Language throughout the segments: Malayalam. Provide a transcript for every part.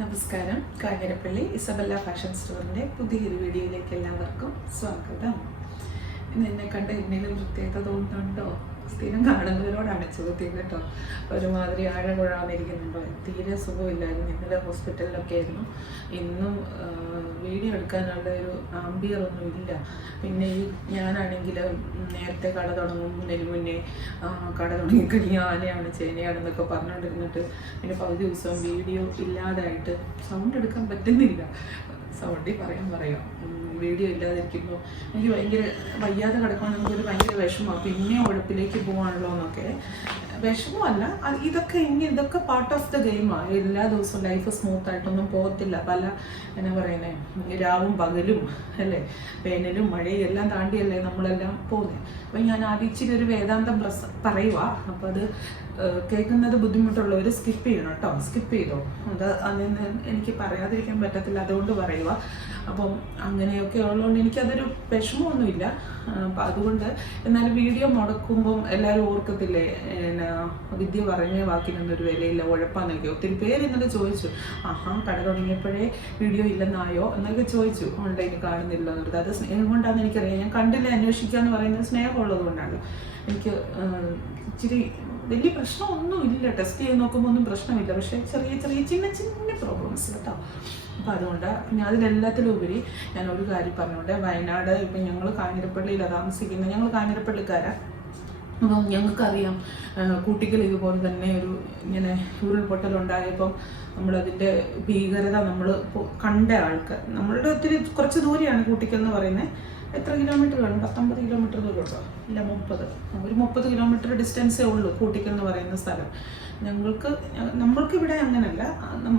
നമസ്കാരം. കാഞ്ഞിരപ്പള്ളി ഇസബല്ല ഫാഷൻ സ്റ്റോറിന്റെ പുതിയൊരു വീഡിയോയിലേക്ക് എല്ലാവർക്കും സ്വാഗതം. ഇന്ന് എന്നെ കണ്ട് എന്തെങ്കിലും പ്രത്യേകത തോന്നുന്നുണ്ടോ സ്ഥിരം കാണുന്നവരോടാണ് ചോദ്യം കേട്ടോ. ഒരുമാതിരി ആഴകുഴാന്നിരിക്കുന്നുണ്ടോ തീരെ സുഖമില്ലായിരുന്നു. ഇന്നലെ ഹോസ്പിറ്റലിലൊക്കെ ആയിരുന്നു. ഇന്നും വീഡിയോ എടുക്കാനുള്ള ഒരു ആംബിയർ ഒന്നും ഇല്ല. പിന്നെ ഈ ഞാനാണെങ്കിൽ നേരത്തെ കട തുടങ്ങുന്നതിന് മുന്നേ കട തുടങ്ങിക്കഴിഞ്ഞാൽ ആനയാണ് ചേനയാണെന്നൊക്കെ പറഞ്ഞുകൊണ്ടിരുന്നിട്ട് പിന്നെ പകുതി ദിവസം വീഡിയോ ഇല്ലാതായിട്ട് സൗണ്ട് എടുക്കാൻ പറ്റുന്നില്ല. സൗണ്ടിൽ പറയാൻ പറയാം. വീഡിയോ ഇല്ലാതിരിക്കുമ്പോൾ എനിക്ക് ഭയങ്കര വയ്യാതെ കിടക്കുകയാണെങ്കിൽ ഒരു ഭയങ്കര വിഷമമാണ് പിന്നെ ഉഴപ്പിലേക്ക് പോകാണല്ലോ എന്നൊക്കെ. വിഷമമല്ല ഇതൊക്കെ ഇനി ഇതൊക്കെ പാർട്ട് ഓഫ് ദ ഗെയിമാണ് എല്ലാ ദിവസവും ലൈഫ് സ്മൂത്ത് ആയിട്ടൊന്നും പോകത്തില്ല. പല എന്നാ പറയുന്നത് രാവും പകലും അല്ലേ? വേനലും മഴയും എല്ലാം താണ്ടിയല്ലേ നമ്മളെല്ലാം പോകുന്നത് അപ്പം ഞാൻ ആദ്യം ഇച്ചിരി ഒരു വേദാന്തം പ്രസ പറയുക അപ്പോൾ അത് കേൾക്കുന്നത് ബുദ്ധിമുട്ടുള്ളവർ സ്കിപ്പ് ചെയ്യണം കേട്ടോ. സ്കിപ്പ് ചെയ്തോ. അത് അതിന് എനിക്ക് പറയാതിരിക്കാൻ പറ്റത്തില്ല. അതുകൊണ്ട് പറയുക. അപ്പം അങ്ങനെയൊക്കെ ഉള്ളതുകൊണ്ട് എനിക്കതൊരു വിഷമമൊന്നുമില്ല. അപ്പം അതുകൊണ്ട് എന്നാലും വീഡിയോ മുടക്കുമ്പം എല്ലാവരും ഓർക്കത്തില്ലേ? എന്നാ വിദ്യ പറഞ്ഞ വാക്കിനൊന്നൊരു വിലയില്ല. ഉഴപ്പാന്നൊക്കെ ഒത്തിരി പേര് ഇന്നലെ ചോദിച്ചു. ആഹാ കട തുടങ്ങിയപ്പോഴേ വീഡിയോ ഇല്ലെന്നായോ? എന്നൊക്കെ ചോദിച്ചു. ഓൺലൈനിൽ കാണുന്നില്ല എന്നുള്ളത്. അത് സ്നേഹം കൊണ്ടാണെന്ന് എനിക്കറിയാം. ഞാൻ കണ്ടില്ല അന്വേഷിക്കുക എന്ന് പറയുന്നത് സ്നേഹമുള്ളത് കൊണ്ടാണ്. എനിക്ക് ഇച്ചിരി വലിയ പ്രശ്നമൊന്നുമില്ല. ടെസ്റ്റ് ചെയ്ത് നോക്കുമ്പോൾ ഒന്നും പ്രശ്നമില്ല. പക്ഷേ ചെറിയ ചെറിയ ചിന്ന ചിന്ന പ്രോബ്ലംസ് കേട്ടോ. അപ്പം അതുകൊണ്ട് പിന്നെ അതിലെല്ലാത്തിലും ഉപരി ഞാൻ ഒരു കാര്യം പറഞ്ഞോട്ടെ. വയനാട് ഇപ്പം ഞങ്ങൾ കാഞ്ഞിരപ്പള്ളിയിലാണ് താമസിക്കുന്നത് ഞങ്ങൾ കാഞ്ഞിരപ്പള്ളിക്കാരാണ് അപ്പം ഞങ്ങൾക്കറിയാം കുട്ടികൾ ഇതുപോലെ തന്നെ ഒരു ഇങ്ങനെ ഉരുൾപൊട്ടലുണ്ടായപ്പം നമ്മളതിന്റെ ഭീകരത നമ്മൾ കണ്ട ആൾക്ക്. നമ്മളുടെ ഒത്തിരി കുറച്ച് ദൂരെയാണ് കൂട്ടിക്കൽ എന്ന് പറയുന്നത്. എത്ര കിലോമീറ്റർ കാണും പത്തൊമ്പത് കിലോമീറ്റർ ദൂരം ഉണ്ടോ ഇല്ല മുപ്പത്. ഒരു മുപ്പത് കിലോമീറ്റർ ഡിസ്റ്റൻസേ ഉള്ളൂ കൂട്ടിക്കൽ എന്ന് പറയുന്ന സ്ഥലം. ഞങ്ങൾക്ക് നമ്മൾക്കിവിടെ അങ്ങനല്ല.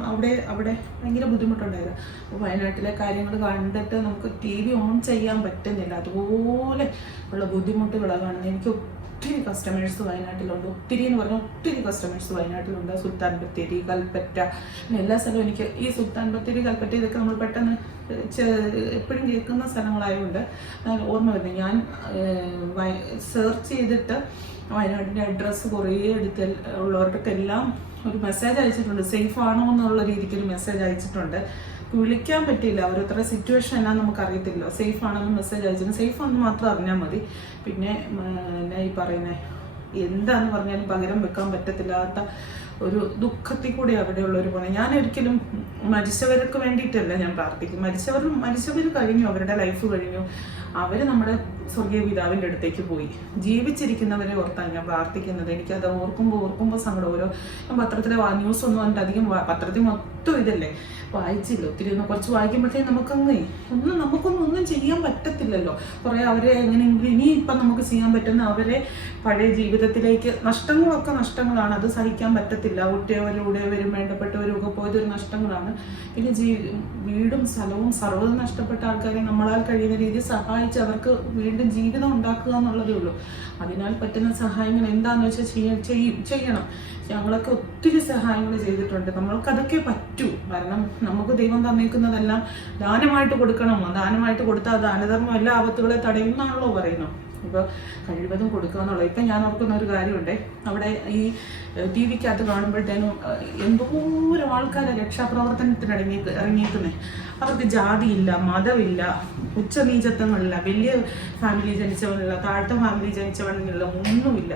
അവിടെ അവിടെ ഭയങ്കര ബുദ്ധിമുട്ടുണ്ടായിരുന്നു. അപ്പോൾ വയനാട്ടിലെ കാര്യങ്ങൾ കണ്ടിട്ട് നമുക്ക് ടി വി ഓൺ ചെയ്യാൻ പറ്റുന്നില്ല. അതുപോലെ ഉള്ള ബുദ്ധിമുട്ടുകളാണ് കാണുന്നത്. എനിക്ക് ഒത്തിരി കസ്റ്റമേഴ്സ് വയനാട്ടിലുണ്ട്. ഒത്തിരി എന്ന് പറഞ്ഞാൽ ഒത്തിരി കസ്റ്റമേഴ്സ് വയനാട്ടിലുണ്ട്. സുൽത്താൻ ബത്തേരി കൽപ്പറ്റ എല്ലാ സ്ഥലവും എനിക്ക് ഈ സുൽത്താൻ ബത്തേരി കൽപ്പറ്റ ഇതൊക്കെ നമ്മൾ പെട്ടെന്ന് എപ്പോഴും കേൾക്കുന്ന സ്ഥലങ്ങളായതുകൊണ്ട് ഓർമ്മ വരുന്നത് ഞാൻ സെർച്ച് ചെയ്തിട്ട് വയനാടിന്റെ അഡ്രസ്സ് കുറേ എടുത്ത് ഉള്ളവർക്കെല്ലാം ഒരു മെസ്സേജ് അയച്ചിട്ടുണ്ട്. സേഫ് ആണോ എന്നുള്ള രീതിക്ക് ഒരു മെസ്സേജ് അയച്ചിട്ടുണ്ട്. വിളിക്കാൻ പറ്റില്ല ഓരോരുത്തരുടെ സിറ്റുവേഷൻ എന്നാ നമുക്ക് അറിയത്തില്ല സേഫ് ആണെന്ന് മെസ്സേജ് അയച്ചിട്ട് സേഫ് ആണെന്ന് മാത്രം അറിഞ്ഞാൽ മതി. പിന്നെ എന്നാ ഈ പറയുന്നത് എന്താന്ന് പറഞ്ഞാലും പകരം വെക്കാൻ പറ്റത്തില്ലാത്ത ഒരു ദുഃഖത്തിൽ കൂടി ഒരു പോകുന്നത് ഞാൻ ഒരിക്കലും മരിച്ചവർക്ക് വേണ്ടിയിട്ടല്ല ഞാൻ പ്രാർത്ഥിക്കും. മരിച്ചവർ മരിച്ചവർ കഴിഞ്ഞു അവരുടെ ലൈഫ് കഴിഞ്ഞു. അവർ നമ്മുടെ സ്വർഗീയ പിതാവിന്റെ അടുത്തേക്ക് പോയി. ജീവിച്ചിരിക്കുന്നവരെ ഓർത്താണ് ഞാൻ പ്രാർത്ഥിക്കുന്നത്. എനിക്കത് ഓർക്കുമ്പോൾ ഓർക്കുമ്പോൾ സങ്കടം. ഓരോ ഞാൻ പത്രത്തിലെ ന്യൂസ് ഒന്നും പറഞ്ഞിട്ട് അധികം പത്രത്തിൽ മൊത്തം ഇതല്ലേ? വായിച്ചില്ല. ഒത്തിരി ഒന്ന് കുറച്ച് വായിക്കുമ്പോഴത്തേക്കും നമുക്കങ്ങ് ഒന്നും നമുക്കൊന്നും ഒന്നും ചെയ്യാൻ പറ്റത്തില്ലല്ലോ. കുറേ അവരെ എങ്ങനെയെങ്കിലും ഇനിയിപ്പം നമുക്ക് ചെയ്യാൻ പറ്റുന്ന അവരെ പഴയ ജീവിതത്തിലേക്ക് നഷ്ടങ്ങളൊക്കെ നഷ്ടങ്ങളാണ്. അത് സഹിക്കാൻ പറ്റത്തില്ല. ഒറ്റയവരും ഉടയവരും വേണ്ടപ്പെട്ടവരുമൊക്കെ പോയതൊരു നഷ്ടങ്ങളാണ്. പിന്നെ ജീ വീടും സ്ഥലവും സർവതും നഷ്ടപ്പെട്ട ആൾക്കാരെ നമ്മളാൽ കഴിയുന്ന രീതിയിൽ സഹായിച്ച് അവർക്ക് വീണ്ടും ജീവിതം ഉണ്ടാക്കുക എന്നുള്ളതേ ഉള്ളൂ. അതിനാൽ പറ്റുന്ന സഹായങ്ങൾ എന്താണെന്ന് വെച്ചാൽ ചെയ്യും ചെയ്യണം. ഞങ്ങളൊക്കെ ഒത്തിരി സഹായങ്ങൾ ചെയ്തിട്ടുണ്ട്. നമ്മൾക്കതൊക്കെ പറ്റൂ. കാരണം നമുക്ക് ദൈവം തന്നേക്കുന്നതെല്ലാം ദാനമായിട്ട് കൊടുക്കണം. ദാനമായിട്ട് കൊടുത്താൽ ദാനധർമ്മം എല്ലാ ആപത്തുകളെ തടയുന്നാണല്ലോ പറയുന്നത്. ഇപ്പോൾ കഴിവതും കൊടുക്കുക എന്നുള്ളത്. ഇപ്പം ഞാൻ ഓർക്കുന്ന ഒരു കാര്യമുണ്ട്. അവിടെ ഈ ടി വിക്കകത്ത് കാണുമ്പോഴത്തേനും എന്തോരം ആൾക്കാരെ രക്ഷാപ്രവർത്തനത്തിന് ഇറങ്ങി ഇറങ്ങിയിരിക്കുന്നത് അവർക്ക് ജാതിയില്ല മതമില്ല ഉച്ചനീചത്വങ്ങളില്ല വലിയ ഫാമിലി ജനിച്ചവനില്ല താഴ്ത്ത ഫാമിലി ജനിച്ചവനില്ല ഒന്നുമില്ല.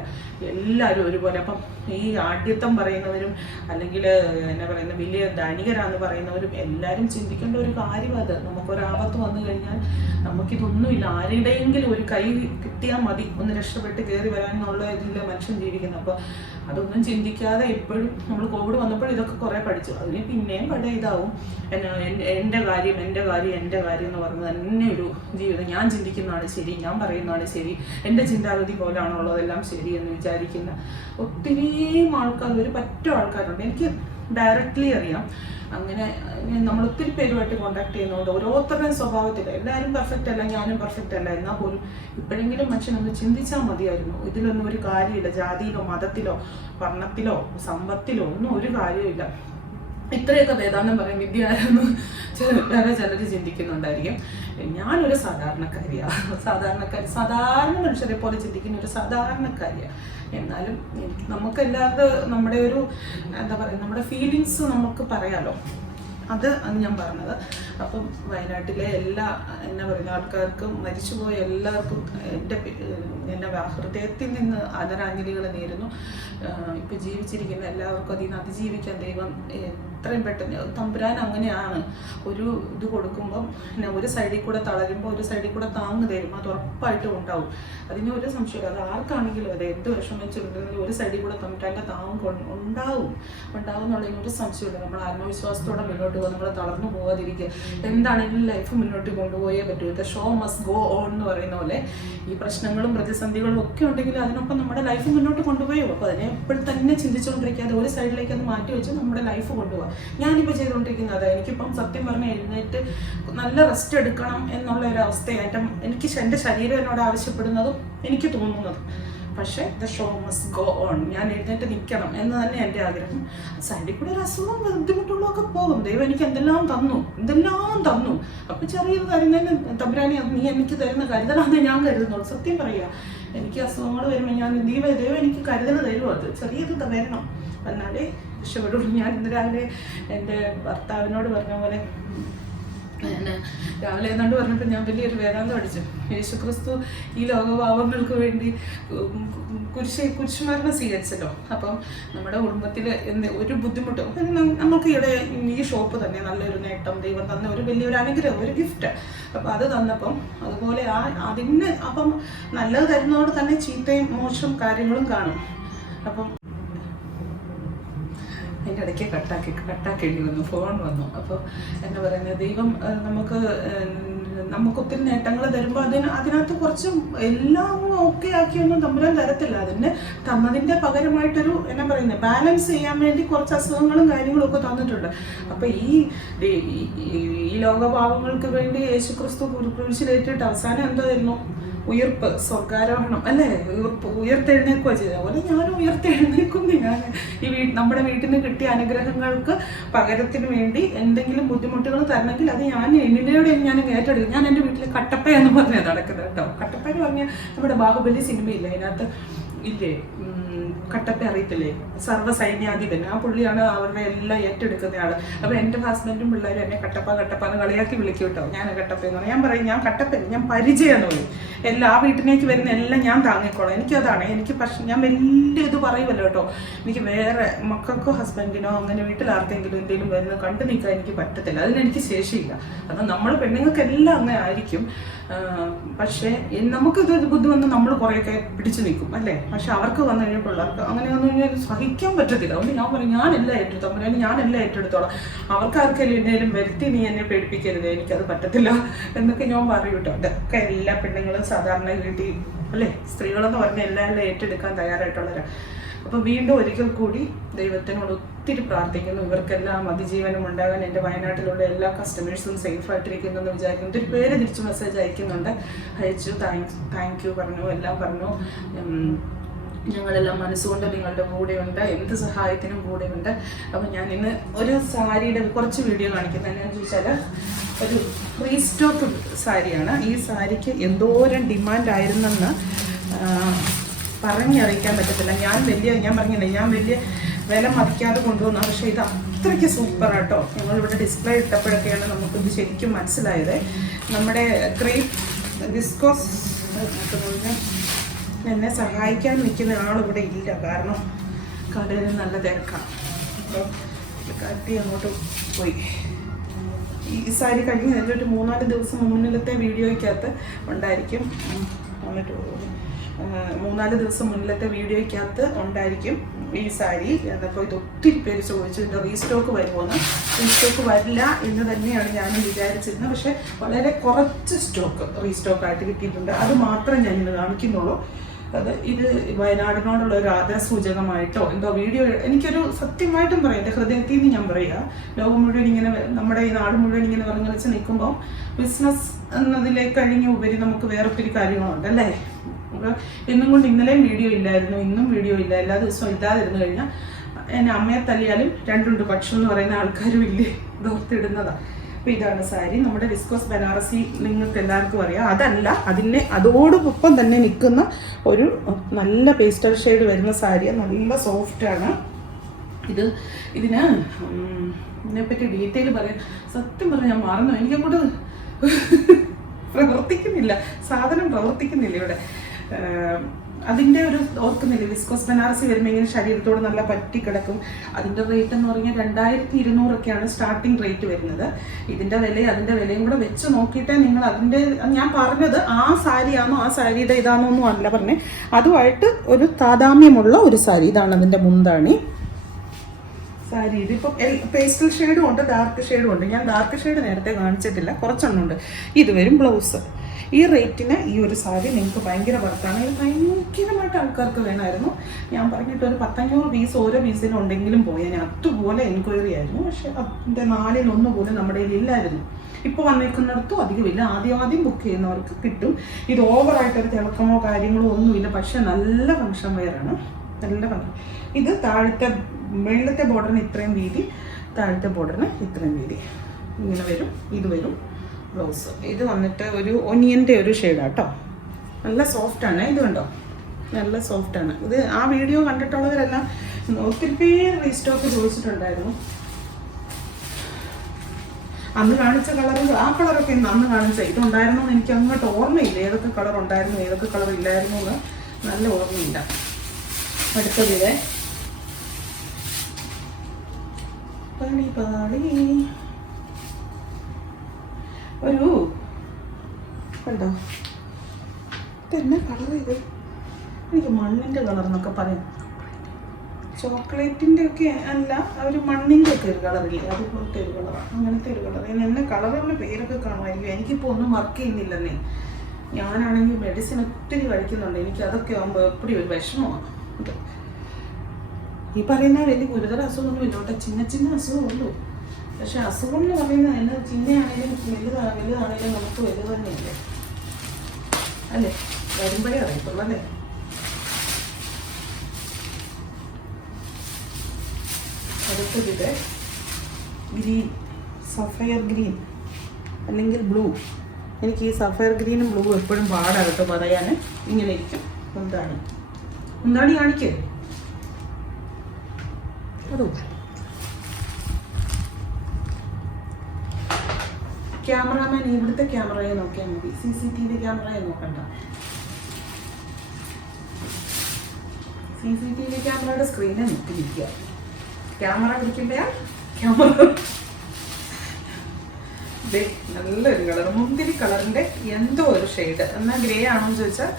എല്ലാവരും ഒരുപോലെ. അപ്പം ഈ ആഢ്യത്വം പറയുന്നവരും അല്ലെങ്കിൽ എന്നാ പറയുന്ന വലിയ ധനികരാന്ന് പറയുന്നവരും എല്ലാവരും ചിന്തിക്കേണ്ട ഒരു കാര്യം അത് നമുക്കൊരാപത്ത് വന്നു കഴിഞ്ഞാൽ നമുക്കിതൊന്നുമില്ല. ആരുടെയെങ്കിലും ഒരു കൈ കിട്ടിയാൽ മതി. ഒന്ന് രക്ഷപ്പെട്ട് കയറി വരാനുള്ള ഇതിൽ മനുഷ്യൻ ജീവിക്കുന്നത് അപ്പോൾ അതൊന്നും ചിന്തിക്കാതെ എപ്പോഴും നമ്മൾ കോവിഡ് വന്നപ്പോൾ ഇതൊക്കെ കുറേ പഠിച്ചു. അതിന് പിന്നെയും പഴയ ഇതാവും. എന്റെ കാര്യം എന്റെ കാര്യം എന്റെ കാര്യം എന്ന് പറഞ്ഞ് തന്നെ ഒരു ജീവിതം. ഞാൻ ചിന്തിക്കുന്നതാണ് ശരി ഞാൻ പറയുന്നതാണ് ശരി എന്റെ ചിന്താഗതി പോലാണോ ഉള്ളതെല്ലാം ശരി എന്ന് വിചാരിക്കുന്ന ഒത്തിരി ആൾക്കാർ ഒരു പറ്റും ആൾക്കാരുണ്ട്. എനിക്ക് ഡയറക്റ്റ്ലി അറിയാം. അങ്ങനെ നമ്മൾ ഒത്തിരി പേരുമായിട്ട് കോണ്ടാക്ട് ചെയ്യുന്നതുകൊണ്ട് ഓരോരുത്തരുടെയും സ്വഭാവത്തിൽ എല്ലാവരും പെർഫെക്റ്റ് അല്ല ഞാനും പെർഫെക്റ്റ് അല്ല. എന്നാൽ പോലും ഇപ്പോഴെങ്കിലും മനുഷ്യനൊന്ന് ചിന്തിച്ചാൽ മതിയായിരുന്നു. ഇതിലൊന്നും ഒരു കാര്യമില്ല. ജാതിയിലോ മതത്തിലോ വർണത്തിലോ സമ്പത്തിലോ ഒന്നും ഒരു കാര്യമില്ല ഇത്രയൊക്കെ വേദാന്തം പറയും വിദ്യ ആരെന്ന് വേറെ ചിലർ ചിന്തിക്കുന്നുണ്ടായിരിക്കും. ഞാനൊരു സാധാരണക്കാരിയാണ് സാധാരണക്കാരി സാധാരണ മനുഷ്യരെ പോലെ ചിന്തിക്കുന്ന ഒരു സാധാരണക്കാരിയാണ് എന്നാലും നമുക്ക് എല്ലാവരും നമ്മുടെ ഒരു എന്താ പറയുക നമ്മുടെ ഫീലിങ്സ് നമുക്ക് പറയാലോ. അത് ആണ് ഞാൻ പറഞ്ഞത്. അപ്പം വയനാട്ടിലെ എല്ലാ എന്നാ പറയുന്ന ആൾക്കാർക്കും മരിച്ചുപോയ എല്ലാവർക്കും എന്റെ എന്റെ ഹൃദയത്തിൽ നിന്ന് ആദരാഞ്ജലികൾ നേരുന്നു. ഇപ്പം ജീവിച്ചിരിക്കുന്ന എല്ലാവർക്കും അതിൽ നിന്ന് അതിജീവിക്കാൻ ദൈവം എത്രയും പെട്ടെന്ന്. തമ്പുരാൻ അങ്ങനെയാണ്. ഒരു ഇത് കൊടുക്കുമ്പോൾ പിന്നെ ഒരു സൈഡിൽ കൂടെ തളരുമ്പോൾ ഒരു സൈഡിൽ കൂടെ താങ്ങ് തരും. അത് ഉറപ്പായിട്ടും ഉണ്ടാവും. അതിന് ഒരു സംശയമില്ല അത് ആർക്കാണെങ്കിലും അതെ എന്ത് വിഷമിച്ചിട്ടുണ്ടെങ്കിലും ഒരു സൈഡിൽ കൂടെ തമ്പുരാന്റെ താങ്ങ് ഉണ്ടാവും. ഉണ്ടാവും എന്നുള്ളതിന് ഒരു സംശയമില്ല നമ്മൾ ആത്മവിശ്വാസത്തോടെ മുന്നോട്ട് പോകുക നമ്മൾ തളർന്നു പോകാതിരിക്കുക. എന്താണെങ്കിലും ലൈഫ് മുന്നോട്ട് കൊണ്ടുപോയേ പറ്റൂ? The show must go on എന്ന് പറയുന്ന പോലെ ഈ പ്രശ്നങ്ങളും പ്രതിസന്ധികളും ഒക്കെ ഉണ്ടെങ്കിൽ അതിനൊപ്പം നമ്മുടെ ലൈഫ് മുന്നോട്ട് കൊണ്ടുപോയോ? അപ്പോൾ അതിനെ എപ്പോഴും തന്നെ ചിന്തിച്ചുകൊണ്ടിരിക്കാതെ ഒരു സൈഡിലേക്ക് അത് മാറ്റി വെച്ച് നമ്മുടെ ലൈഫ് കൊണ്ടുപോകാം ഞാനിപ്പോൾ ചെയ്തുകൊണ്ടിരിക്കുന്നത് എനിക്കിപ്പം സത്യം പറഞ്ഞാൽ എഴുന്നേറ്റ് നല്ല റെസ്റ്റ് എടുക്കണം എന്നുള്ള ഒരു അവസ്ഥയായിട്ട് എനിക്ക് എന്റെ ശരീരം എന്നോട് ആവശ്യപ്പെടുന്നതും എനിക്ക് തോന്നുന്നതും. പക്ഷേ the show must go on ഞാൻ എഴുന്നേറ്റ് നിൽക്കണം എന്ന് തന്നെ എന്റെ ആഗ്രഹം. സൈഡിൽ കൂടെ ഒരു അസുഖം ബുദ്ധിമുട്ടുള്ളതൊക്കെ പോകും. ദൈവം എനിക്ക് എന്തെല്ലാം തന്നു എന്തെല്ലാം തന്നു. അപ്പം ചെറിയത് തരുന്നതിന് തമ്പുരാനെ നീ എനിക്ക് തരുന്ന കരുതലാണെന്ന് ഞാൻ കരുതുന്നുള്ളൂ സത്യം പറയുക എനിക്ക് അസുഖങ്ങൾ വരുമ്പോൾ ഞാൻ ദൈവം ദൈവം എനിക്ക് കരുതൽ തരുമോ അത്? ചെറിയത് തരണം എന്നാലേ രക്ഷപ്പെടുള്ളൂ. ഞാൻ ഇന്ന് രാവിലെ എന്റെ ഭർത്താവിനോട് പറഞ്ഞ പോലെ രാവിലെ ഏതാണ്ട് പറഞ്ഞപ്പോൾ ഞാൻ വലിയൊരു വേദാന്തം അടിച്ചു. യേശുക്രിസ്തു ഈ ലോകഭാവങ്ങൾക്ക് വേണ്ടി കുരിശ് കുരിശുമരണം സ്വീകരിച്ചല്ലോ. അപ്പം നമ്മുടെ കുടുംബത്തിൽ എന്ത് ഒരു ബുദ്ധിമുട്ട്. നമുക്ക് ഇവിടെ ഈ ഷോപ്പ് തന്നെ നല്ലൊരു നേട്ടം ദൈവം തന്ന ഒരു വലിയൊരു അനുഗ്രഹം ഒരു ഗിഫ്റ്റ് അപ്പം അത് തന്നപ്പം അതുപോലെ ആ അതിന് അപ്പം നല്ലത് തരുന്നതോട് തന്നെ ചീത്തയും മോശം കാര്യങ്ങളും കാണും. അപ്പം അതിന്റെ ഇടയ്ക്ക് കട്ടാക്കി കട്ടാക്കേണ്ടി വന്നു ഫോൺ വന്നു. അപ്പോൾ എന്താ പറയുന്നത് ദൈവം നമുക്ക് നമുക്ക് ഒത്തിരി നേട്ടങ്ങൾ തരുമ്പോൾ അതിന് അതിനകത്ത് കുറച്ച് എല്ലാം ഓക്കെ ആക്കിയൊന്നും തമ്പുരാൻ തരത്തില്ല അതിന് തന്നതിന്റെ പകരമായിട്ടൊരു എന്നാ പറയുന്നത് ബാലൻസ് ചെയ്യാൻ വേണ്ടി കുറച്ച് അസുഖങ്ങളും കാര്യങ്ങളും ഒക്കെ തന്നിട്ടുണ്ട്. അപ്പോൾ ഈ ഈ- ലോകഭാവങ്ങൾക്ക് വേണ്ടി യേശുക്രിസ്തു ക്രിസ്തു കുരിശിലേറ്റിട്ട് അവസാനം എന്തായിരുന്നു? ഉയർപ്പ് സ്വർഗാരോഹണം അല്ലേ? ഉയർപ്പ് ഉയർത്തെഴുന്നേക്കുക ചെയ്ത അതുപോലെ ഞാനും ഉയർത്തെഴുന്നേക്കുന്നു ഞാൻ ഈ വീ നമ്മുടെ വീട്ടിൽ നിന്ന് കിട്ടിയ അനുഗ്രഹങ്ങൾക്ക് പകരത്തിന് വേണ്ടി എന്തെങ്കിലും ബുദ്ധിമുട്ടുകൾ തരണമെങ്കിൽ അത് ഞാൻ എന്നിലൂടെ ഞാൻ ഏറ്റെടുക്കും. ഞാൻ എന്റെ വീട്ടിൽ കട്ടപ്പ എന്ന് പറഞ്ഞാൽ നടക്കുന്നത് കേട്ടോ. കട്ടപ്പ എന്ന് പറഞ്ഞാൽ നമ്മുടെ ബാഹുബലി സിനിമയില്ല? അതിനകത്ത് ഇല്ലേ? കട്ടപ്പ അറിയത്തില്ലേ? സർവ സൈന്യാധിപൻ ആ പുള്ളിയാണ് അവരുടെ എല്ലാം ഏറ്റെടുക്കുന്ന ആൾ. അപ്പൊ എന്റെ ഹസ്ബൻഡും പിള്ളേരും എന്നെ കട്ടപ്പ കട്ടപ്പ എന്ന് കളിയാക്കി വിളിക്കും കേട്ടോ. ഞാൻ കട്ടപ്പ എന്ന് പറയും. ഞാൻ പറയും ഞാൻ കട്ടപ്പ ഞാൻ പരിചയമെന്ന് പറയും. എല്ലാ ആ വീട്ടിലേക്ക് വരുന്ന എല്ലാം ഞാൻ താങ്ങിക്കോളാം. എനിക്കതാണ് എനിക്ക് പക്ഷെ ഞാൻ വലിയ ഇത് പറയുമല്ലോ കേട്ടോ. എനിക്ക് വേറെ മക്കൾക്കോ ഹസ്ബൻഡിനോ അങ്ങനെ വീട്ടിൽ ആർക്കെങ്കിലും എന്തെങ്കിലും വരുന്ന കണ്ടു നിൽക്കാൻ എനിക്ക് പറ്റത്തില്ല. അതിനെനിക്ക് ശേഷിയില്ല. അത് നമ്മൾ പെണ്ണുങ്ങൾക്ക് എല്ലാം അങ്ങനെ ആയിരിക്കും. പക്ഷേ നമുക്കിത് ബുദ്ധി വന്ന് നമ്മൾ കുറേയൊക്കെ പിടിച്ചു നിൽക്കും അല്ലേ? പക്ഷെ അവർക്ക് വന്നു കഴിഞ്ഞാൽ അങ്ങനെ വന്നു കഴിഞ്ഞാൽ സഹിക്കാൻ പറ്റത്തില്ല. അതുകൊണ്ട് ഞാൻ പറയും ഞാനല്ല ഏറ്റെടുത്തു അമ്മ എല്ലാം ഏറ്റെടുത്തോളാം. അവർക്കാർക്കെല്ലാം എന്തെങ്കിലും വരുത്തി നീ എന്നെ പേടിപ്പിക്കരുത് എനിക്കത് പറ്റത്തില്ല എന്നൊക്കെ ഞാൻ പറയും കേട്ടോ അതൊക്കെ എല്ലാ പെണ്ണുങ്ങളും സാധാരണ വീട്ടിൽ അല്ലേ? സ്ത്രീകളെന്ന് പറഞ്ഞ എല്ലാം ഏറ്റെടുക്കാൻ തയ്യാറായിട്ടുള്ളവരാണ് അപ്പോൾ വീണ്ടും ഒരിക്കൽ കൂടി ദൈവത്തിനോട് ഒത്തിരി പ്രാർത്ഥിക്കുന്നു. ഇവർക്കെല്ലാം അതിജീവനം ഉണ്ടാകാൻ എന്റെ വയനാട്ടിലുള്ള എല്ലാ കസ്റ്റമേഴ്സും സേഫ് ആയിട്ടിരിക്കുന്നു എന്ന് വിചാരിക്കുന്നു. ഒത്തിരി പേര് തിരിച്ച് മെസ്സേജ് അയക്കുന്നുണ്ട്. അയച്ചു താങ്ക് താങ്ക് യു പറഞ്ഞു എല്ലാം പറഞ്ഞു. ഞങ്ങളെല്ലാം മനസ്സുകൊണ്ട് നിങ്ങളുടെ കൂടെയുണ്ട് എന്ത് സഹായത്തിനും കൂടെയുണ്ട്. അപ്പം ഞാൻ ഇന്ന് ഒരു സാരിയുടെ കുറച്ച് വീഡിയോ കാണിക്കുന്നത് എന്നാന്ന് ചോദിച്ചാൽ ഒരു റീസ്റ്റോക്ക് സാരിയാണ്. ഈ സാരിക്ക് എന്തോരം ഡിമാൻഡ് ആയിരുന്നെന്ന് പറഞ്ഞറിയിക്കാൻ പറ്റത്തില്ല. ഞാൻ വലിയ ഞാൻ പറഞ്ഞില്ലേ ഞാൻ വലിയ വില മതിക്കാതെ കൊണ്ടുവന്ന. പക്ഷേ ഇത് അത്രയ്ക്ക് സൂപ്പർ ആട്ടോ. ഞങ്ങളിവിടെ ഡിസ്പ്ലേ ഇട്ടപ്പോഴൊക്കെയാണ് നമുക്കിത് ശരിക്കും മനസ്സിലായത്. നമ്മുടെ ക്രീം വിസ്കോസ് എന്നെ സഹായിക്കാൻ നിൽക്കുന്ന ആളിവിടെ ഇല്ല. കാരണം കടയിൽ നല്ല തിരക്കാണ് അപ്പോൾ കട്ടി അങ്ങോട്ട് പോയി. ഈ സാരി കഴിഞ്ഞ് ഒരു മൂന്നാൽ ദിവസം മുന്നിലത്തെ വീഡിയോയ്ക്കകത്ത് ഉണ്ടായിരിക്കും. വന്നിട്ട് മൂന്നാൽ ദിവസം മുന്നിലത്തെ വീഡിയോയ്ക്കകത്ത് ഉണ്ടായിരിക്കും ഈ സാരി. എന്നപ്പോൾ ഇത് ഒത്തിരി പേര് ചോദിച്ചു ഇതിന്റെ റീസ്റ്റോക്ക് വരുമോന്ന് റീസ്റ്റോക്ക് വരില്ല എന്ന് തന്നെയാണ് ഞാൻ വിചാരിച്ചിരുന്നത്. പക്ഷേ വളരെ കുറച്ച് സ്റ്റോക്ക് റീസ്റ്റോക്കായിട്ട് കിട്ടിയിട്ടുണ്ട്. അത് മാത്രം ഞാൻ കാണിക്കുന്നുള്ളൂ. അത് ഇത് വയനാടിനോടുള്ള ഒരു ആദര സൂചകമായിട്ടോ എന്തോ വീഡിയോ എനിക്കൊരു സത്യമായിട്ടും പറയാം. എന്റെ ഹൃദയത്തിൽ നിന്ന് ഞാൻ പറയുക ലോകം മുഴുവൻ ഇങ്ങനെ നമ്മുടെ ഈ നാട് മുഴുവൻ ഇങ്ങനെ പറഞ്ഞു വെച്ച് നിൽക്കുമ്പോൾ ബിസിനസ് എന്നതിലേക്ക് കഴിഞ്ഞ ഉപരി നമുക്ക് വേറെ ഒത്തിരി കാര്യങ്ങളുണ്ട് അല്ലേ? എന്നും കൊണ്ട് ഇന്നലെയും വീഡിയോ ഇല്ലായിരുന്നു ഇന്നും വീഡിയോ ഇല്ല. എല്ലാ ദിവസവും ഇല്ലാതിരുന്നു കഴിഞ്ഞാൽ എന്നെ അമ്മയെ തല്ലിയാലും രണ്ടുണ്ട് പക്ഷം എന്ന് പറയുന്ന ആൾക്കാരും ഇല്ലേ? ദോർത്തിടുന്നതാണ് അപ്പോൾ ഇതാണ് സാരി. നമ്മുടെ വിസ്കോസ് ബനാറസി നിങ്ങൾക്ക് എല്ലാവർക്കും അറിയാം. അതല്ല അതിനെ അതോടൊപ്പം തന്നെ നിൽക്കുന്ന ഒരു നല്ല പേസ്റ്റൽ ഷെയ്ഡ് വരുന്ന സാരിയാണ് നല്ല സോഫ്റ്റ് ആണ്. ഇത് ഇതിന് ഇതിനെപ്പറ്റി ഡീറ്റെയിൽ പറയാൻ സത്യം പറഞ്ഞാൽ ഞാൻ മറന്നു. എനിക്കങ്ങോട്ട് പ്രവർത്തിക്കുന്നില്ല. സാധനം പ്രവർത്തിക്കുന്നില്ല ഇവിടെ. അതിന്റെ ഒരു ഓർക്കുന്നില്ല? വിസ്കോസ് ബനാറസി വരുമ്പോൾ ഇങ്ങനെ ശരീരത്തോട് നല്ല പറ്റി കിടക്കും. അതിന്റെ റേറ്റ് എന്ന് പറഞ്ഞാൽ രണ്ടായിരത്തി ഇരുന്നൂറൊക്കെയാണ് സ്റ്റാർട്ടിംഗ് റേറ്റ് വരുന്നത്. ഇതിന്റെ വില അതിന്റെ വിലയും കൂടെ വെച്ച് നോക്കിയിട്ടേ നിങ്ങൾ അതിന്റെ ഞാൻ പറഞ്ഞത് ആ സാരിയാണോ ആ സാരിയുടെ ഇതാണോ ഒന്നും അല്ല പറഞ്ഞേ. അതുമായിട്ട് ഒരു താതാമ്യമുള്ള ഒരു സാരി. ഇതാണ് അതിന്റെ മുന്താണി. സാരി ഇതിപ്പം പേസ്റ്റൽ ഷെയ്ഡും ഉണ്ട് ഡാർക്ക് ഷെയ്ഡും ഉണ്ട്. ഞാൻ ഡാർക്ക് ഷെയ്ഡ് നേരത്തെ കാണിച്ചിട്ടില്ല. കുറച്ചെണ്ണം ഉണ്ട് ഇത് വരും ബ്ലൗസ് ഈ റേറ്റിന് ഈ ഒരു സാരി നിങ്ങൾക്ക് ഭയങ്കര വർത്താണ് ഇത് ഭയങ്കരമായിട്ട് ആൾക്കാർക്ക് വേണമായിരുന്നു. ഞാൻ പറഞ്ഞിട്ട് ഒരു പത്തഞ്ഞൂറ് പീസ് ഓരോ പീസിനും ഉണ്ടെങ്കിലും പോയാൽ ഞാൻ അതുപോലെ എൻക്വയറി ആയിരുന്നു. പക്ഷെ അതിന്റെ നാലിലൊന്നു പോലും നമ്മുടെ കയ്യിൽ ഇല്ലായിരുന്നു. ഇപ്പോൾ വന്നേക്കുന്നിടത്തും അധികമില്ല ആദ്യം ആദ്യം ബുക്ക് ചെയ്യുന്നവർക്ക് കിട്ടും. ഇത് ഓവറായിട്ടൊരു തിളക്കമോ കാര്യങ്ങളോ ഒന്നുമില്ല പക്ഷെ നല്ല ഫങ്ഷൻ വെയറാണ് നല്ല ഭംഗി ഇത് താഴത്തെ വെള്ളത്തെ ബോർഡറിന് ഇത്രയും വീതി താഴത്തെ ബോർഡറിന് ഇത്രയും വീതി. ഇങ്ങനെ വരും. ഇത് വരും. ബ്ലൗസ് ഇത് വന്നിട്ട് ഒരു ഒനിയന്റെ ഒരു ഷെയ്ഡാണ് കേട്ടോ നല്ല സോഫ്റ്റാണ് ഇത് കണ്ടോ? നല്ല സോഫ്റ്റാണ് ഇത് ആ വീഡിയോ കണ്ടിട്ടുള്ളവരെല്ലാം ഒത്തിരി പേര് റീസ്റ്റോക്ക് ചോദിച്ചിട്ടുണ്ടായിരുന്നു. അന്ന് കാണിച്ച കളറും ആ കളറൊക്കെ അന്ന് കാണിച്ച. ഇതുണ്ടായിരുന്നു എന്ന് എനിക്ക് അങ്ങോട്ട് ഓർമ്മയില്ല. ഏതൊക്കെ കളർ ഉണ്ടായിരുന്നു ഏതൊക്കെ കളർ ഇല്ലായിരുന്നു എന്ന് നല്ല ഓർമ്മയില്ല. അടുത്തതിലെ പണി പാടി ഒരു കണ്ടോ? ഇതെന്നെ കളർ ഇത്? എനിക്ക് മണ്ണിന്റെ കളർ എന്നൊക്കെ പറയാം. ചോക്ലേറ്റിന്റെ ഒക്കെ അല്ല ഒരു മണ്ണിന്റെ ഒക്കെ ഒരു കളറില്ലേ അതുപോലത്തെ ഒരു കളറാണ് അങ്ങനത്തെ ഒരു കളർ എന്നെ കളറുകളുടെ പേരൊക്കെ കാണുമായിരിക്കും. എനിക്കിപ്പോൾ ഒന്നും വർക്ക് ചെയ്യുന്നില്ലെന്നേ. ഞാനാണെങ്കിൽ മെഡിസിൻ ഒത്തിരി കഴിക്കുന്നുണ്ട്. എനിക്ക് അതൊക്കെ ആകുമ്പോൾ എപ്പോഴും ഒരു വിഷമമാണ് ഈ പറയുന്ന വലിയ ഗുരുതര അസുഖമൊന്നും ഇല്ലോട്ടെ ചിന്ന ചിന്ന അസുഖമുള്ളൂ പക്ഷെ അസുഖം എന്ന് പറയുന്നത് എന്ന് ചിന്നയാണെങ്കിലും വലുതാ വലുതാണെങ്കിലും നമുക്ക് വലുത് തന്നെയല്ലേ? അല്ലേ? വരുമ്പോഴേ അറിയത്തുള്ളൂ അല്ലേ? അടുത്തത് ഗ്രീൻ സഫയർ ഗ്രീൻ അല്ലെങ്കിൽ ബ്ലൂ. എനിക്ക് ഈ സഫയർ ഗ്രീനും ബ്ലൂ എപ്പോഴും പാടാകട്ടെ കേട്ടോ പറയാൻ. ഇങ്ങനെ ഇരിക്കും. മുന്താണി. മുന്താണി കാണിക്കേ. അതോ? ക്യാമറാമാൻ ഇവിടുത്തെ ക്യാമറയെ നോക്കിയാൽ മതി. സി സി ടി വി ക്യാമറയെ നോക്കണ്ട. സി സി ടി വി ക്യാമറയുടെ സ്ക്രീനെ നോക്കിയിരിക്കുക. ക്യാമറ പിടിക്കുമ്പോഴാ ക്യാമറ. നല്ലൊരു കളർ. മുന്തിരി കളറിന്റെ എന്തോ ഒരു ഷെയ്ഡ്. എന്നാൽ ഗ്രേ ആണോന്ന് ചോദിച്ചാൽ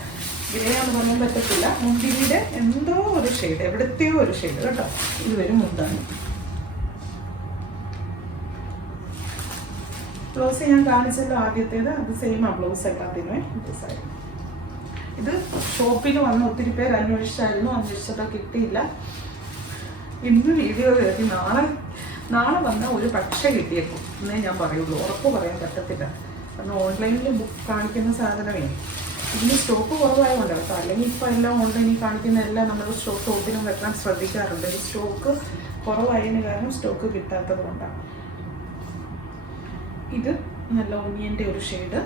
ഗ്രേ ആണെന്ന് പറയാൻ പറ്റത്തില്ല. മുന്തിരിയുടെ എന്തോ ഒരു ഷെയ്ഡ്. എവിടത്തെയോ ഒരു ഷെയ്ഡ്. കേട്ടോ? ഇതുവരും മുന്താണ്. ബ്ലൗസ് ഞാൻ കാണിച്ചല്ലോ ആദ്യത്തേത്. അത് സെയിം ആ ബ്ലൗസ് എല്ലാത്തിനുമേ ഡിസൈൻ ഇത് ഷോപ്പിൽ വന്ന് ഒത്തിരി പേര് അന്വേഷിച്ചായിരുന്നു. അന്വേഷിച്ചപ്പോൾ കിട്ടിയില്ല. ഇന്ന് വീഡിയോ കയറി. നാളെ നാളെ വന്ന ഒരു പക്ഷേ കിട്ടിയേക്കും. എന്നേ ഞാൻ പറയുള്ളൂ. ഉറപ്പ് പറയാൻ പറ്റത്തില്ല. കാരണം ഓൺലൈനിൽ ബുക്ക് കാണിക്കുന്ന സാധനമേ. ഇനി സ്റ്റോക്ക് കുറവായതുകൊണ്ട് കേട്ടോ. അല്ലെങ്കിൽ ഇപ്പോൾ എല്ലാം ഓൺലൈനിൽ കാണിക്കുന്ന എല്ലാം നമ്മൾ സ്റ്റോക്ക് ഷോപ്പിനും വെക്കാൻ ശ്രദ്ധിക്കാറുണ്ട്. ഈ സ്റ്റോക്ക് കുറവായതിന് കാരണം സ്റ്റോക്ക് കിട്ടാത്തത് കൊണ്ടാണ് ഇത് നല്ല ഓണിയന്റെ ഒരു ഷെയ്ഡ്.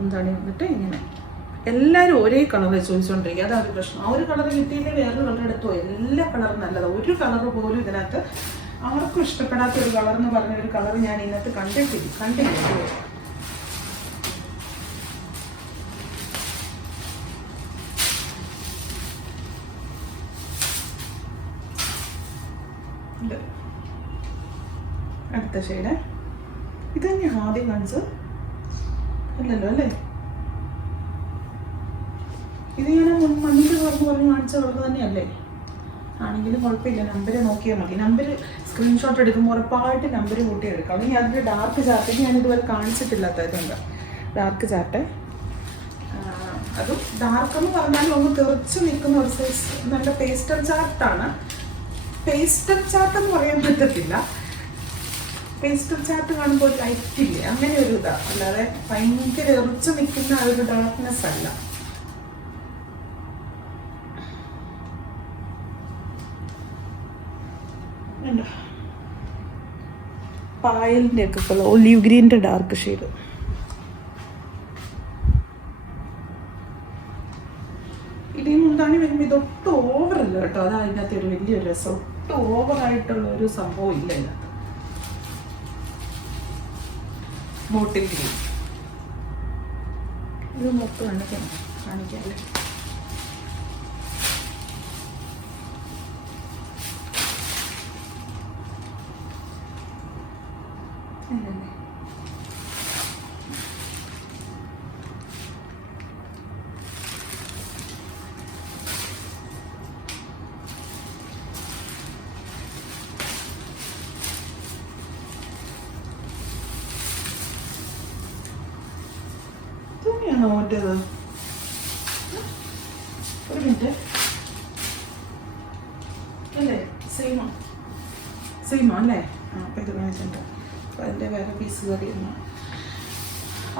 എന്താണ് എന്നിട്ട് ഇങ്ങനെ. എല്ലാവരും ഒരേ കളർ ചോദിച്ചുകൊണ്ടിരിക്കുക അതാണ് പ്രശ്നം. ആ ഒരു കളർ കിട്ടിയില്ലേ വേറൊരു കളർ എടുത്തോ? എല്ലാ കളറും നല്ലതാണ് ഒരു കളർ പോലും ഇതിനകത്ത് ആർക്കും ഇഷ്ടപ്പെടാത്ത ഒരു കളർ എന്ന് പറഞ്ഞ ഒരു കളർ ഞാൻ ഇതിനകത്ത് കണ്ടിട്ടില്ല. കണ്ടിട്ടില്ല. അടുത്ത ഷെയ്ഡ്. ഇത് തന്നെ ആദ്യം കാണിച്ചത്? അല്ലല്ലോ അല്ലേ? ഇത് ഞാൻ മണ്ണിന്റെ കളർന്ന് പറഞ്ഞ് കാണിച്ച തന്നെയല്ലേ? ആണെങ്കിലും കുഴപ്പമില്ല നമ്പർ നോക്കിയാൽ മതി. നമ്പർ സ്ക്രീൻഷോട്ട് എടുക്കുമ്പോൾ ഉറപ്പായിട്ട് നമ്പർ കൂട്ടി എടുക്കാം അല്ലെങ്കിൽ അതിന്റെ ഡാർക്ക് ചാർട്ട് ഞാൻ ഇതുവരെ കാണിച്ചിട്ടില്ലാത്തതുണ്ട് ഡാർക്ക് ചാർട്ട് അതും ഡാർക്ക് എന്ന് പറഞ്ഞാൽ ഒന്ന് തെറിച്ച് നിൽക്കുന്ന ഒരു സൈസ് നല്ല പേസ്റ്റൽ ചാർട്ടാണ് പേസ്റ്റൽ ചാർട്ട് എന്ന് പറയാൻ പറ്റത്തില്ല. പേസ്റ്റൽ ചാർട്ട് കാണുമ്പോൾ ലൈറ്റ് ഇല്ല? അങ്ങനെ ഒരു ഇതാ. അല്ലാതെ ഭയങ്കര എറിച്ചു നിൽക്കുന്ന ആ ഒരു ഡാർക്ക്നെസ് അല്ല. കണ്ടോ? പായലിന്റെ ഒക്കെ കളർ ഒലിവ് ഗ്രീന്റെ ഡാർക്ക് ഷെയ്ഡ് ഇടിയും മുന്താണി വരുമ്പോൾ ഇതൊട്ടും ഓവറല്ല കേട്ടോ. അതാ അതിനകത്ത് ഒരു വലിയൊരു രസം. ഒട്ടും ഓവറായിട്ടുള്ള ഒരു സംഭവം ഇല്ല ബോട്ടിൽ ഗ്രീൻ ഇത് മൊത്തം കാണിക്കാം കാണിക്കാല്ലേ? തുണിയാണോ മറ്റേത്? ഒരു മിനിറ്റ്. അല്ലേ? സെയിമോ സെയിമോ അല്ലേ ആ അപ്പം ഇത് കാണിച്ചിട്ടുണ്ട് അപ്പം അതിന്റെ വേറെ പീസ് കയറിയിരുന്നു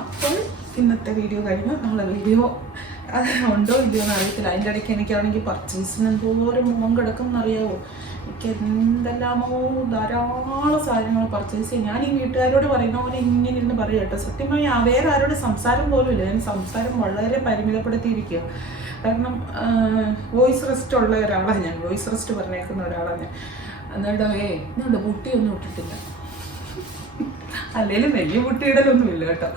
അപ്പോൾ ഇന്നത്തെ വീഡിയോ കഴിഞ്ഞു. നമ്മളെ വീഡിയോ ഉണ്ടോ ഇല്ലയോ എന്ന് അറിയത്തില്ല. അതിന്റെ ഇടയ്ക്ക് എനിക്കാണെങ്കിൽ പർച്ചേസിന് എന്തോരം മുഖം കിടക്കും എന്നറിയാവോ എനിക്ക് എന്തെല്ലാമോ ധാരാളം സാധനങ്ങൾ പർച്ചേസ് ചെയ്യും ഞാൻ ഈ വീട്ടുകാരോട് പറയുന്ന പോലെ ഇങ്ങനെ ഇരുന്ന് പറയും കേട്ടോ. സത്യം പറഞ്ഞാൽ വേറെ ആരോട് സംസാരം പോലും ഇല്ല. ഞാൻ സംസാരം വളരെ പരിമിതപ്പെടുത്തിയിരിക്കുക കാരണം വോയിസ് റെസ്റ്റ് ഉള്ള ഒരാളാണ് ഞാൻ. വോയിസ് റെസ്റ്റ് പറഞ്ഞേക്കുന്ന ഒരാളാണ് ഞാൻ. എന്നിട്ടോ ഏ ഇന്നുണ്ട് പുട്ടിയൊന്നും ഇട്ടിട്ടില്ല. അല്ലെങ്കിലും വലിയ പുട്ടിയിടലൊന്നുമില്ല കേട്ടോ.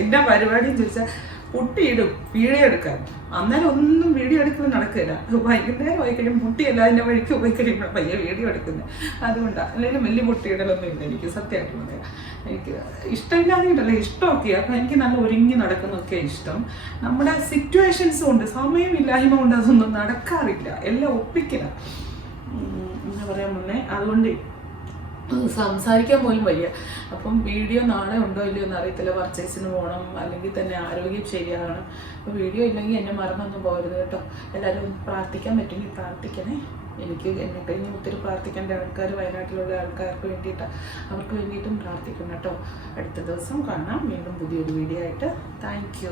എന്നാ പരിപാടി ചോദിച്ചാൽ പുട്ടിയിടും വീഡിയോ എടുക്കാൻ. അന്നേരം ഒന്നും വീഡിയോ എടുക്കുന്നത് നടക്കില്ല. വൈകുന്നേരം പോയി കഴിയുമ്പോൾ പൊട്ടിയല്ല അതിന്റെ വഴിക്ക് പോയി കഴിയുമ്പോൾ പയ്യെ വീഡിയോ എടുക്കുന്നത്. അതുകൊണ്ടാണ് അല്ലെങ്കിൽ വലിയ പൊട്ടിയിടലൊന്നും ഇല്ല എനിക്ക് സത്യമായിട്ട് പറയാം. എനിക്ക് ഇഷ്ടമില്ലാതെയിട്ടല്ല ഇഷ്ടമൊക്കെ. അപ്പം എനിക്ക് നല്ല ഒരുങ്ങി നടക്കുന്നൊക്കെ ഇഷ്ടം. നമ്മുടെ സിറ്റുവേഷൻസും ഉണ്ട് സമയമില്ലായ്മ കൊണ്ട് അതൊന്നും നടക്കാറില്ല. എല്ലാം ഒപ്പിക്കില്ല എന്താ പറയാൻ മുന്നേ അതുകൊണ്ട് അത് സംസാരിക്കാൻ പോലും വയ്യ. അപ്പം വീഡിയോ നാളെ ഉണ്ടോ ഇല്ലയോ എന്ന് അറിയത്തില്ല പർച്ചേസിന് പോകണം അല്ലെങ്കിൽ തന്നെ ആരോഗ്യം ശരിയാകണം. അപ്പോൾ വീഡിയോ ഇല്ലെങ്കിൽ എന്നെ മറന്നൊന്നും പോകരുത് കേട്ടോ. എല്ലാവരും പ്രാർത്ഥിക്കാൻ പറ്റുമെങ്കിൽ പ്രാർത്ഥിക്കണേ. എനിക്ക് എന്നെ കഴിഞ്ഞ് ഒത്തിരി പ്രാർത്ഥിക്കേണ്ട ആൾക്കാർ വയനാട്ടിലുള്ള ആൾക്കാർക്ക് വേണ്ടിയിട്ടാണ് അവർക്ക് വേണ്ടിയിട്ടും പ്രാർത്ഥിക്കണം കേട്ടോ. അടുത്ത ദിവസം കാണാം. വീണ്ടും പുതിയൊരു വീഡിയോ ആയിട്ട്. താങ്ക്